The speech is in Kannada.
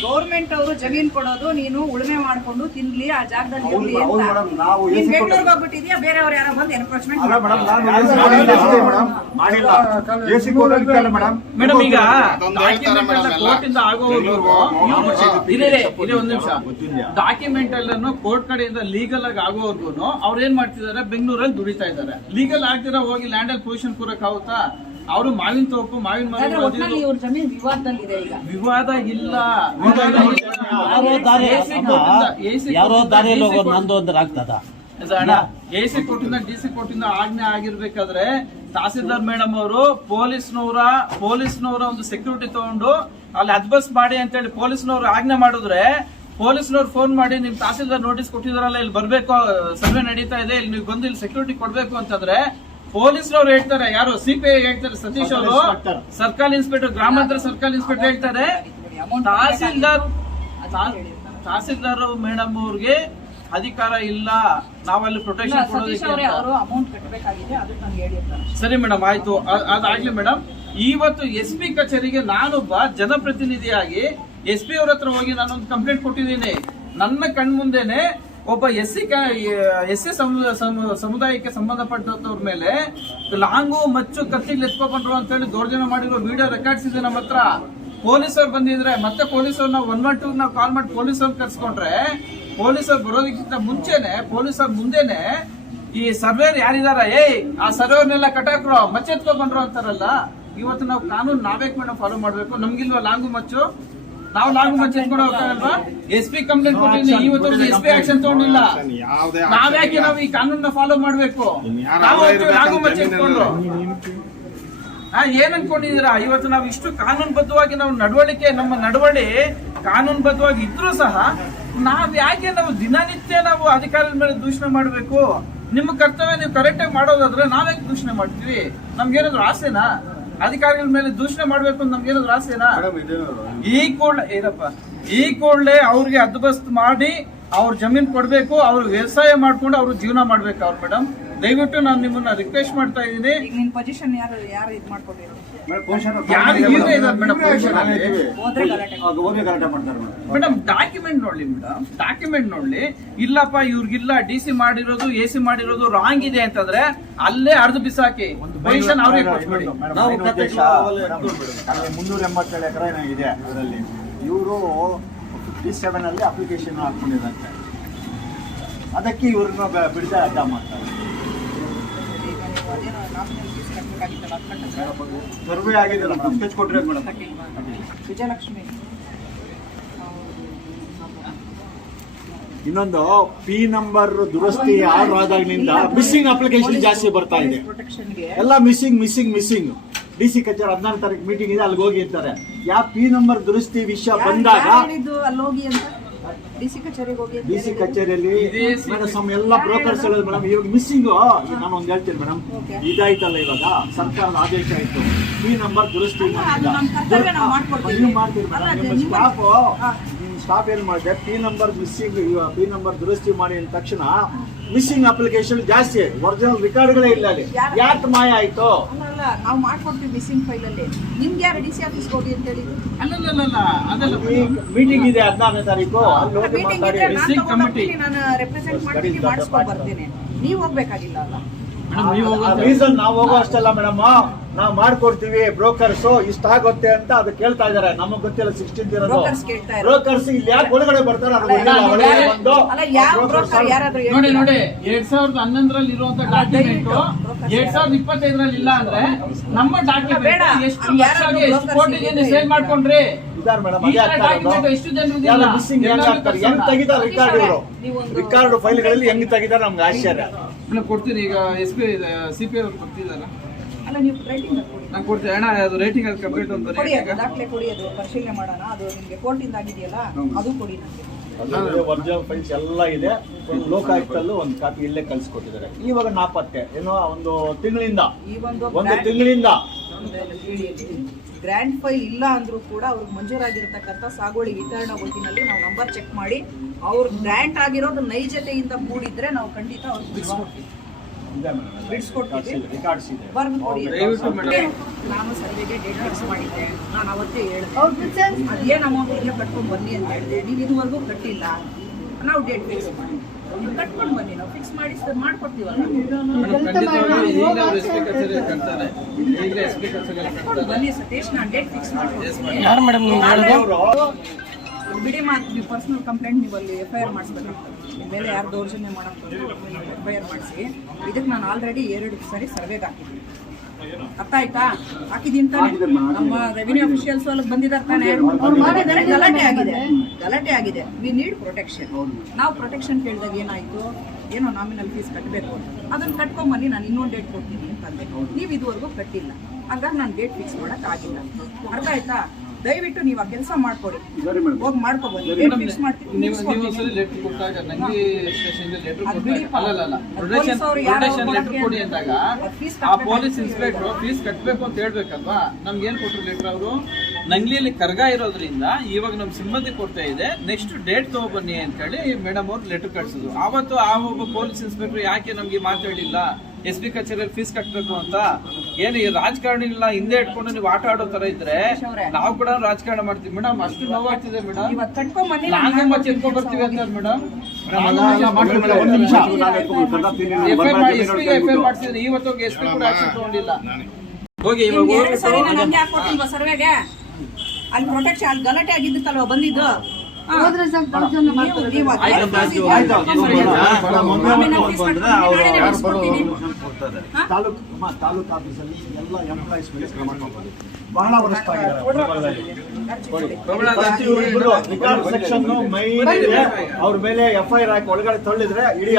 ಗೌರ್ಮೆಂಟ್ ಅವರು ಜಮೀನ್ ಕೊಡೋದು ನೀನು ಉಳುಮೆ ಮಾಡ್ಕೊಂಡು ತಿನ್ಲಿ ಆ ಜಾಗದಲ್ಲಿ ಇರ್ಲಿ ಅಂತ. ನೀನ್ ಬೆಂಗಳೂರಿಗೆ ಹೋಗ್ಬಿಟ್ಟಿದ್ಯಾ? ಬೇರೆಯವ್ರು ಯಾರೋ ಬಂದು ಎನ್ಕ್ರೋಚ್ಮೆಂಟ್ ಮೇಡಮ್ ಈಗ ಹೇಳ್ತಾರೆ ಡಾಕ್ಯುಮೆಂಟ್ ಎಲ್ಲ ಕೋರ್ಟ್ ಇಂದ ಆಗೋವರೆಗೂ ಇದೆ ಇದೆ ಒಂದ್ ನಿಮಿಷ. ಡಾಕ್ಯುಮೆಂಟ್ ಎಲ್ಲಾನು ಕೋರ್ಟ್ ಕಡೆಯಿಂದ ಲೀಗಲ್ ಆಗಿ ಆಗೋವರ್ಗು ಅವ್ರು ಏನ್ ಮಾಡ್ತಿದಾರೆ ಬೆಂಗಳೂರಲ್ಲಿ ದುಡಿತಾ ಇದ್ದಾರೆ. ಲೀಗಲ್ ಆಗ್ತಿರ ಹೋಗಿ ಲ್ಯಾಂಡ್ ಅಲ್ಲಿ ಪೊಸಿಷನ್ ಕೂರಕ್ ಆಗುತ್ತಾ? ಅವರು ಮಾವಿನ ತೋಪು ಮಾವಿನ ಮರ ವಿವಾದದಲ್ಲಿದೆ ಈಗ. ವಿವಾದ ಇಲ್ಲ. ಯಾರೋ ದಾರಿ ಅಮ್ಮ, ಯಾರೋ ದಾರಿಯಲ್ಲಿ ಹೋಗೋದು ನಂದು ಅಂದ್ರೆ ಆಗ್ತದ? ಎ ಸಿ ಕೋರ್ಟಿಂದ ಡಿ ಸಿ ಕೋರ್ಟಿಂದ ಆಜ್ಞೆ ಆಗಿರ್ಬೇಕಾದ್ರೆ ತಹಸೀಲ್ದಾರ್ ಮೇಡಮ್ ಅವರು ಪೊಲೀಸ್ನವರ ಪೊಲೀಸ್ನವರ ಒಂದು ಸೆಕ್ಯೂರಿಟಿ ತಗೊಂಡು ಅಲ್ಲಿ ಅಡ್ಬಸ್ ಮಾಡಿ ಅಂತ ಹೇಳಿ ಪೊಲೀಸ್ನವ್ರು ಆಜ್ಞೆ ಮಾಡಿದ್ರೆ ಪೊಲೀಸ್ನವ್ರು ಫೋನ್ ಮಾಡಿ ನಿಮ್ ತಹಸೀಲ್ದಾರ್ ನೋಟಿಸ್ ಕೊಟ್ಟಿದಾರಲ್ಲ ಇಲ್ಲಿ ಬರ್ಬೇಕು ಸರ್ವೆ ನಡೀತಾ ಇದೆ ಇಲ್ಲಿ ನೀವು ಬಂದು ಇಲ್ಲಿ ಸೆಕ್ಯೂರಿಟಿ ಕೊಡ್ಬೇಕು ಅಂತಂದ್ರೆ ಪೊಲೀಸ್ನವ್ರು ಹೇಳ್ತಾರೆ ಯಾರು ಸಿ ಪಿ ಐ ಹೇಳ್ತಾರೆ ಸತೀಶ್ ಅವರು. Circle inspector. ಗ್ರಾಮಾಂತರ ಸರ್ಕಲ್ ಇನ್ಸ್ಪೆಕ್ಟರ್ ಹೇಳ್ತಾರೆ. ತಹಸೀಲ್ದಾರ್ ತಹಸೀಲ್ದಾರ್ ಮೇಡಮ್ ಅವ್ರಿಗೆ ಅಧಿಕಾರ ಇಲ್ಲ. ನಾವಲ್ಲಿ ಪ್ರೊಟೆಕ್ಷನ್ ಸತೀಶ್ ಕೊಡೋದಕ್ಕೆ ಅವರೇ ಅವರು ಅಮೌಂಟ್ ಕಟ್ಟಬೇಕಾಗಿದೆ ಅದಕ್ಕೆ ನಾನು ಹೇಳಿರ್ತಾರೆ ಸರಿ ಮೇಡಮ್ ಆಯ್ತು. ಅದಾಗ್ಲಿ ಮೇಡಮ್. ಇವತ್ತು ಎಸ್ ಪಿ ಕಚೇರಿಗೆ ನಾನೊಬ್ಬ ಜನಪ್ರತಿನಿಧಿಯಾಗಿ ಎಸ್ ಪಿ ಅವ್ರ ಹತ್ರ ಹೋಗಿ ನಾನೊಂದು ಕಂಪ್ಲೇಂಟ್ ಕೊಟ್ಟಿದ್ದೀನಿ. ನನ್ನ ಕಣ್ಮುಂದೆನೆ ಒಬ್ಬ ಎಸ್ ಸಿ ಎಸ್ ಸಿ ಸಮುದಾಯಕ್ಕೆ ಸಂಬಂಧಪಟ್ಟವ್ರ ಮೇಲೆ ಲಾಂಗು ಮಚ್ಚು ಕತ್ತಿಗೆ ಎತ್ಕೊಂಡ್ರು ಅಂತ ಹೇಳಿ ದೌರ್ಜನ್ಯ ಮಾಡಿರೋ ವಿಡಿಯೋ ರೆಕಾರ್ಡ್ಸ್ ಇದೆ ನಮ್ಮ ಹತ್ರ. ಪೊಲೀಸರು ಬಂದಿದ್ರೆ ಮತ್ತೆ ಪೊಲೀಸರು ನಾವು ಒನ್ ಒನ್ ಟೂ ನಾವು ಕಾಲ್ ಮಾಡಿ ಪೊಲೀಸರು ಕರ್ಸ್ಕೊಂಡ್ರೆ ಪೊಲೀಸರು ಬರೋದಕ್ಕಿಂತ ಮುಂಚೆನೆ ಪೊಲೀಸರು ಮುಂದೆನೆ ಈ ಸರ್ವೇರ್ ಯಾರಿದಾರ, ಏಯ್, ಆ ಸರ್ವೇರ್ನೆಲ್ಲ ಕಟಾಕ್ರು ಮಚ್ಚೆತ್ಕೊಂಡ್ರು ಅಂತಾರಲ್ಲ, ಇವತ್ತು ನಾವು ಕಾನೂನು ನಾವೇಕ್ ಮೇಡಮ್ ಫಾಲೋ ಮಾಡಬೇಕು. ನಮ್ಗಿಲ್ವಾ ಲಾಂಗು ಮಚ್ಚು? ನಾವು ನಾಲ್ಕು ಮಚ್ಚು ಕೂಡ ಹೋಗ್ತಾರಲ್ವಾ ಎಸ್ ಪಿ ಕಂಪ್ಲೇಂಟ್ ಕೊಟ್ಟಿದ್ದೀನಿ. ಇವತ್ತು ಎಸ್ ಪಿ ಆಕ್ಷನ್ ತಗೊಂಡಿಲ್ಲ. ನಾವ್ಯಾಕೆ ನಾವು ಈ ಕಾನೂನ ಫಾಲೋ ಮಾಡ್ಬೇಕು? ನಾವು ಮಚ್ಚು ಹಾ ಏನ್ ಅನ್ಕೊಂಡಿದೀರಾ ಇವತ್ತು ನಾವು ಇಷ್ಟು ಕಾನೂನುಬದ್ಧವಾಗಿ ನಾವು ನಡವಳಿಕೆ ನಮ್ಮ ನಡವಳಿ ಕಾನೂನುಬದ್ಧವಾಗಿ ಇದ್ರೂ ಸಹ ನಾವ್ ಯಾಕೆ ನಾವು ದಿನನಿತ್ಯ ನಾವು ಅಧಿಕಾರದ ಮೇಲೆ ದೂಷಣೆ ಮಾಡಬೇಕು? ನಿಮ್ಮ ಕರ್ತವ್ಯ ನೀವು ಕರೆಕ್ಟ್ ಆಗಿ ಮಾಡೋದಾದ್ರೆ ನಾವ್ಯಾಕೆ ದೂಷಣೆ ಮಾಡ್ತೀವಿ? ನಮ್ಗೇನಾದ್ರು ಆಸೆನಾ? ಅಧಿಕಾರಿಗಳ ಮೇಲೆ ದೂಷಣೆ ಮಾಡ್ಬೇಕು ಅಂತ ನಮ್ಗೇನಾದ್ರು ಆಸೆನಾ ಈ ಕೂಡಲೇ ಏನಪ್ಪ ಈ ಕೂಡಲೇ ಅವ್ರಿಗೆ ಹದ್ಬಸ್ತ್ ಮಾಡಿ ಅವ್ರ ಜಮೀನ್ ಕೊಡ್ಬೇಕು ಅವ್ರ ವ್ಯವಸಾಯ ಮಾಡ್ಕೊಂಡು ಅವ್ರ ಜೀವನ ಮಾಡ್ಬೇಕು ಅವ್ರು ಮೇಡಮ್. ದಯವಿಟ್ಟು ನಾನು ನಿಮ್ಮನ್ನ ರಿಕ್ವೆಸ್ಟ್ ಮಾಡ್ತಾ ಇದ್ದೀನಿ. ಈಗ ನಿನ್ ಪೊಸಿಷನ್ ಯಾರು ಯಾರು ಇದು ಮಾಡ್ಕೊಂಡಿರೋ ಯಾರು ಮೇಡಮ್? ಹೋದ್ರೆ ಗಲಾಟೆ ಮೇಡಮ್. ಮೇಡಮ್ ಡಾಕ್ಯುಮೆಂಟ್ ನೋಡ್ಲಿ ಮೇಡಮ್ ಡಾಕ್ಯುಮೆಂಟ್ ನೋಡ್ಲಿ. ಇಲ್ಲಪ್ಪ ಇವ್ರಿಗಿಲ್ಲ ಡಿ ಸಿ ಮಾಡಿರೋದು ಎ ಸಿ ಮಾಡಿರೋದು ರಾಂಗ್ ಇದೆ ಅಂತಂದ್ರೆ ಅಲ್ಲೇ ಅರ್ಧ ಬಿಸಾಕಿ. ಪೊಸಿಷನ್ ಅವ್ರಿಗೆ ಕೊಟ್ಬಿಡಿ. ಮುನ್ನೂರ ಎಂಬತ್ತೇಳು ಎಕರೆ ಇದೆ ಅದರಲ್ಲಿ. ಇವರು ಫಿಫ್ಟಿ ಸೆವೆನ್ ಅಲ್ಲಿ ಅಪ್ಲಿಕೇಶನ್ ಹಾಕೊಂಡಿರಂತೆ ಅದಕ್ಕೆ ಇವ್ರನ್ನ ಬಿಡ್ತಾ ಬಿಡದೆ ಅಡ್ಡ ಮಾಡ್ತಾರೆ ಈಗ ನೀವು ಅದೇನೋ ನಾಮಿನಲ್ ಫೀಸ್ ಕಟ್ಟಬೇಕಾಗಿತ್ತಲ್ಲ ಅದು ಕಟ್ಟಿದ್ರೆ ಸರ್ವೆ ಮೇಡಮ್? ಸ್ಕೆಚ್ ಮೇಡಮ್. ವಿಜಯಲಕ್ಷ್ಮಿ. ಇನ್ನೊಂದು ಪಿ ನಂಬರ್ ದುರಸ್ತಿ ಆರ್ಡರ್ ಆದಾಗಿನಿಂದ ಮಿಸ್ಸಿಂಗ್ ಅಪ್ಲಿಕೇಶನ್ ಜಾಸ್ತಿ ಬರ್ತಾ ಇದೆ. ಎಲ್ಲ missing missing missing D C ಕಚೇರಿ ಹದಿನಾರು ತಾರೀಕು ಮೀಟಿಂಗ್ ಇದೆ ಅಲ್ಲಿಗೆ ಹೋಗಿ ಇರ್ತಾರೆ. ಯಾ ಪಿ ನಂಬರ್ ದುರಸ್ತಿ ವಿಷಯ ಬಂದಾಗ ಡಿ ಸಿ. ಕಚೇರಿಯಲ್ಲಿ ಮೇಡಮ್ ಎಲ್ಲ ಬ್ರೋಕರ್ಸ್ ಹೇಳೋದು ಮೇಡಮ್ ಇವಾಗ ಮಿಸ್ಸಿಂಗ್ ನಾನು ಒಂದು ಹೇಳ್ತೀನಿ ಮೇಡಮ್. ಇದಾಯ್ತಲ್ಲ ಇವಾಗ. ಸರ್ಕಾರದ ಆದೇಶ ಆಯ್ತು. ಈ ನಂಬರ್ ದುರಸ್ತಿ ಅಲ್ಲ, ಅದು ನಮ್ಮ ಕರ್ತವ್ಯ ನಾವು ಮಾಡ್ತೀರಿ ಅಲ್ಲ, ಮೇಡಮ್ ನಿಮ್ಮ ಸ್ಟಾಫ್ ಸ್ಟಾಫ್ ಏನ್ ಮಾಡಿದೆ? P number missing P number ದುರಸ್ತಿ ಮಾಡಿ ಅಂದ ತಕ್ಷಣ ಮಿಸ್ಸಿಂಗ್ ಅಪ್ಲಿಕೇಶನ್ ಜಾಸ್ತಿ ಆಯ್ತು. ಒರಿಜಿನಲ್ ರೆಕಾರ್ಡ್ಗಳೇ ಇಲ್ಲ ಅಲ್ಲಿ. ಯಾಕೆ ಮಾಯ ಆಯ್ತು? ಅಲ್ಲ ನಾವು ಮಾಡ್ಕೊಡ್ತೀವಿ ಮಿಸ್ಸಿಂಗ್ ಫೈಲ್ ಅಲ್ಲಿ. ನಿಮ್ಗೆ ಯಾರು ಡಿ ಸಿ ಆಫೀಸ್ಗೆ ಹೋಗಿ ಅಂತ ಅದಲ್ಲ ಮೀಟಿಂಗ್ ಇದೆ ಹದಿನಾರನೇ ತಾರೀಕು. ಮೀಟಿಂಗ್ ನಾನು ರೆಪ್ರೆಸೆಂಟ್ ಮಾಡ್ತೀನಿ ಮಾಡಿಸ್ಕೊಂಡು ಬರ್ತೀನಿ. ನೀವು ಹೋಗ್ಬೇಕಾಗಿಲ್ಲ ಅಲ್ಲ? ರೀಸನ್ ನಾವು ಹೋಗೋ ಅಷ್ಟಲ್ಲ ಮೇಡಮ್. ನಾವು ಮಾಡ್ಕೊಡ್ತೀವಿ. ಬ್ರೋಕರ್ಸ್ ಇಷ್ಟ ಆಗುತ್ತೆ ಅಂತ ಅದು ಕೇಳ್ತಾ ಇದಾರೆ. ನಮಗ್ ಗೊತ್ತಿಲ್ಲ ಸಿಕ್ಸ್ಟೀನ್ ಇರೋದು. ಬ್ರೋಕರ್ಸ್ ಇಲ್ಲಿ ಯಾಕೆ ಒಳಗಡೆ ಬರ್ತಾರೆ? ನೋಡಿ ನೋಡಿ ಎರಡ್ ಸಾವಿರದ ಹನ್ನೊಂದರಲ್ಲಿ ಇರುವಂತ ಡಾಕ್ಯುಮೆಂಟ್ ಎರಡ್ ಸಾವಿರದ ಇಪ್ಪತ್ತೈದರಲ್ಲಿ ಇಲ್ಲ ಅಂದ್ರೆ ನಮ್ಮ ಡಾಕ್ಯುಮೆಂಟ್ ಎಷ್ಟು ಕೋಟಿಗೆ ಸೇಲ್ ಮಾಡ್ಕೊಂಡ್ರಿ ಎಷ್ಟು ಜನ ಮಿಸ್ಸಿಂಗ್ ಹೆಂಗ್ ಎಲ್ಲರಿಗೂ ಆಗ್ತಾರೆ? ಹೆಂಗ್ ತೋರ್ಸೋಣ. ತೆಗಿತಾರೆ ರಿಕಾರ್ಡ್ ಫೈಲ್ಗಳಲ್ಲಿ ಹೆಂಗ್ ತೆಗಿತಾರೆ ನಮ್ಗೆ ಆಶ್ಚರ್ಯ. ನಾನು ಕೊಡ್ತೀನಿ. ಈಗ ಎಸ್ ಪಿ ಸಿ ಪಿ ಅವ್ರು ಕೊಡ್ತಿದ್ದಾರ? ಅಲ್ಲ ನೀವು ರೈಟಿಂಗ್ ನಾನು ಕೊಡ್ತೀನಿ. ಅಣ್ಣ ಅದು ರೇಟಿಂಗ್ ಅದು ಕಂಪ್ಲೀಟ್ ಅಂತ ಕೊಡಿ ಅದು ದಾಖಲೆ ಕೊಡಿ ಅದು ಪರಿಶೀಲನೆ ಮಾಡೋಣ. ಅದು ನಿಮಗೆ ಕೋರ್ಟಿಂದ ಆಗಿದೆಯಲ್ಲ ಅದು ಕೊಡಿ ನನಗೆ ಒರಿಜಿನಲ್ ಫೈಲ್ಸ್ ಎಲ್ಲ ಇದೆ. ಒಂದು ಲೋಕಾಯುಕ್ತಲ್ಲೂ ಒಂದು ಕಾಪಿ ಇಲ್ಲೇ ಕಳ್ಸಿಕೊಟ್ಟಿದ್ದಾರೆ. ಇವಾಗ ನಾಪತ್ತೆ. ಏನೋ ಒಂದು ತಿಂಗಳಿಂದ. ಈ ಒಂದು ಒಂದು ಗ್ರ್ಯಾಂಡ್ ಫೈಲ್ ಇಲ್ಲ ಅಂದರೂ ಕೂಡ ಅವ್ರಿಗೆ ಮಂಜೂರಾಗಿರ್ತಕ್ಕಂಥ ಸಾಗುವಳಿ ವಿತರಣಾ ಗುಂಪಿನಲ್ಲಿ ನಾವು ನಂಬರ್ ಚೆಕ್ ಮಾಡಿ ಅವ್ರ ಗ್ರ್ಯಾಂಟ್ ಆಗಿರೋದು ನೈಜತೆಯಿಂದ ಕೂಡಿದ್ರೆ ನಾವು ಖಂಡಿತ ಅವ್ರಿಗೆ ಬಿಡಿಸ್ಕೊಡ್ತೀವಿ. ನಾನು ಸರ್ವೆಗೆ ಡೇಟ್ ಫಿಕ್ಸ್ ಮಾಡಿದ್ದೆ. ನಾನು ಅವತ್ತೇ ಹೇಳಿದೆ. ಅದೇನು ಅಮೌಂಟ್ ಇದೆಯೋ ಕಟ್ಕೊಂಡು ಬನ್ನಿ ಅಂತ ಹೇಳಿದೆ. ನೀವು ಇದುವರೆಗೂ ಕಟ್ಟಿಲ್ಲ. ನಾವು ಡೇಟ್ ಫಿಕ್ಸ್ ಮಾಡಿ. ಕಟ್ಕೊಂಡು ಬನ್ನಿ ನಾವು ಫಿಕ್ಸ್ ಮಾಡಿ ಮಾಡ್ಕೊಡ್ತೀವಲ್ಲ. ಬನ್ನಿ ಸತೀಶ್ ನಾನು ಡೇಟ್ ಫಿಕ್ಸ್ ಮಾಡ್ತೀನಿ ಯಾರು ಮೇಡಮ್ ನೀವು ಬಿಡಿ ಮಾತು ನೀವು ಪರ್ಸನಲ್ ಕಂಪ್ಲೇಂಟ್ ನೀವು ಅಲ್ಲಿ ಎಫ್ ಐ ಆರ್ ಮಾಡಿಸ್ಬೇಕಾಗ್ತದೆ ನಿಮ್ಮ ಮೇಲೆ ಯಾರು ದೌರ್ಜನ್ಯ ಮಾಡೋದು ಎಫ್ ಐ ಆರ್ ಮಾಡಿಸಿ. ಇದಕ್ಕೆ ನಾನು ಆಲ್ರೆಡಿ ಎರಡು ಸರಿ ಸರ್ವೆಗೆ ಹಾಕಿದ್ದೀನಿ. ಅರ್ಥ ಆಯ್ತಾ? ಹಾಕಿದೀನಿ ತಾನೆ ನಮ್ಮ ರೆವಿನ್ಯೂ ಅಫಿಷಿಯಲ್ಸ್ ಅಲ್ಲಿ ಬಂದಿದ್ದಾರೆ ತಾನೆ? ಅವ್ರು ಮಾಡಿದ್ದಾರೆ ಗಲಾಟೆ ಆಗಿದೆ. ಗಲಾಟೆ ಆಗಿದೆ. ವಿ ನೀಡ್ ಪ್ರೊಟೆಕ್ಷನ್ ನಾವು ಪ್ರೊಟೆಕ್ಷನ್ ಕೇಳಿದಾಗ ಏನಾಯ್ತು? ಏನೋ ನಾಮಿನಲ್ ಫೀಸ್ ಕಟ್ಟಬೇಕು ಅದನ್ನ ಕಟ್ಕೊಂಬನ್ನಿ ನಾನು ಇನ್ನೊಂದು ಡೇಟ್ ಕೊಡ್ತೀನಿ ಅಂತಂದೆ. ನೀವು ಇದುವರೆಗೂ ಕಟ್ಟಿಲ್ಲ. ಹಾಗಾಗಿ ನಾನು ಡೇಟ್ ಫಿಕ್ಸ್ ಮಾಡೋಕ್ಕಾಗಿಲ್ಲ ಆಗಿಲ್ಲ. ಅರ್ಥ ಆಯ್ತಾ? ದಯವಿಟ್ಟು ನೀವು ಆ ಕೆಲಸ ಮಾಡ್ಕೊಡಿ. ಹೋಗಿ ಡೇಟ್ ಫಿಕ್ಸ್ ಮಾಡ್ತೀನಿ ಲೆಟರ್ ಕೊಡಿ ಅಂದಾಗ ಆ ಪೊಲೀಸ್ ಇನ್ಸ್ಪೆಕ್ಟರ್ ಫೀಸ್ ಕಟ್ಟಬೇಕು ಅಂತ ಹೇಳ್ಬೇಕಲ್ವಾ? ನಮ್ಗೆ ಏನ್ ಕೊಟ್ರು ಲೆಟರ್ ಅವರು? ನಂಗ್ಲಿಯಲ್ಲಿ ಕರ್ಗ ಇರೋದ್ರಿಂದ ಇವಾಗ ನಮ್ ಸಿಬ್ಬಂದಿ ಕೊಡ್ತಾ ಇದೆ. ನೆಕ್ಸ್ಟ್ ಡೇಟ್ ತಗೊಬನ್ನಿ ಅಂತ ಹೇಳಿ ಮೇಡಮ್ ಅವ್ರು ಲೆಟರ್ ಕಟ್ಸಿದ್ರು ಆವತ್ತು ಆ ಒಬ್ಬ ಪೊಲೀಸ್ ಇನ್ಸ್ಪೆಕ್ಟರ್ ಯಾಕೆ ನಮ್ಗೆ ಮಾತಾಡಿಲ್ಲ ಎಸ್ ಪಿ ಕಚೇರಿಯಲ್ಲಿ ಫೀಸ್ ಕಟ್ಟಬೇಕು ಅಂತ? ಏನು ಈ ರಾಜಕಾರಣ ಇಲ್ಲ ಹಿಂದೆ ಇಟ್ಕೊಂಡು ನೀವು ಆಟ ಆಡೋ ತರ ಇದ್ರೆ. ನಾವು ಕೂಡ ರಾಜಕಾರಣ ಮಾಡ್ತೀವಿ. ಮೇಡಮ್ ಅಷ್ಟು ನೋವಾಗ್ತಿದೆ ಮೇಡಮ್. ಚೆಲ್ಕೊಂಡ್ ಬರ್ತೀವಿ ಅಂತ ಮೇಡಮ್. ಇವತ್ತು ಎಸ್ ಪಿ ಕೂಡ ಆಕ್ಷನ್ ತಗೊಂಡಿಲ್ಲ. ಹೋಗಿ ಇವಾಗ ಸರ್ವೆಗೆ? ಅಲ್ಲಿ ಪ್ರೊಟೆಕ್ಷನ್ ಅಲ್ಲಿ ಗಲಾಟೆ ಆಗಿದ್ದಕ್ಕಲ್ವಾ ಬಂದಿದ್ದು? ಹಾ. ನೀವು- ನೀವು ಅದು ಆಯ್ತು, ಎರಡು ಆಯ್ತು, fees ಆಯ್ತು, ಕಟ್ಕೊಂಡು ಆಯ್ತು, ಬನ್ನಿ. ಆಯ್ತು, ಒಂದೇ ಆಮೇಲೆ ನಾವು ಒಂದು fees ಬಂದ್ರೆ ಕಟ್ಕೊಂಡು ಅವ್ರು ನಾಳೆನೇ ಯಾರು ಬಿಡಿಸ್ಕೊಡ್ತೀನಿ. ಹಾ? ತಾಲೂಕು ಆಫೀಸಲ್ಲಿ ಎಲ್ಲ ಎಂಪ್ಲಾಯೀಸ್ ಮೇಲೆ ಕ್ರಮ ಬಹಳ ವರ್ಷ ಆಗಿದ್ದಾರೆ ಅವ್ರ ಮೇಲೆ ಎಫ್ ಐ ಆರ್ ಹಾಕಿ ಒಳಗಡೆ ತಳ್ಳಿದ್ರೆ ಇಡೀ